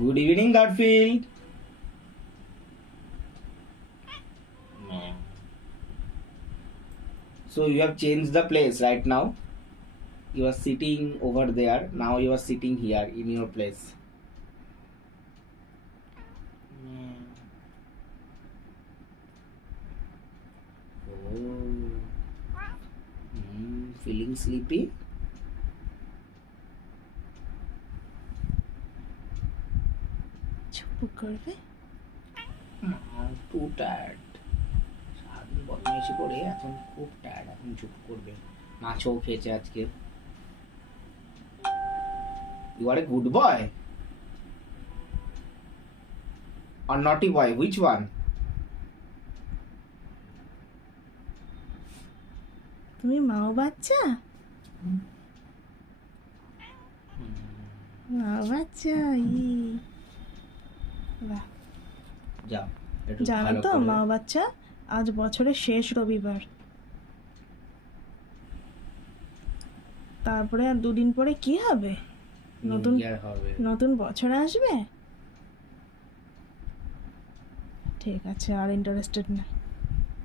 Good evening, Garfield. So you have changed the place right now. You are sitting over there. Now you are sitting here in your place. Oh. Feeling sleepy? চুপ করবে Too tired. সারাদিন বদমাইশি করে এখন খুব টায়ার্ড, এখন চুপ করবে। মাছও খেয়েছে আজকে। You are a good boy or naughty boy? Which one? তুমি মাও বাচ্চা মাও বাচ্চা বাহ যাও একটু জানো ভালো তো করে। মা বাচ্চা আজ বছরের শেষ রবিবার, তারপরে আর দুদিন পরে কি হবে? নতুন New Year হবে। নতুন বছর আসবে। ঠিক আছে, আর ইন্টারেস্টেড না।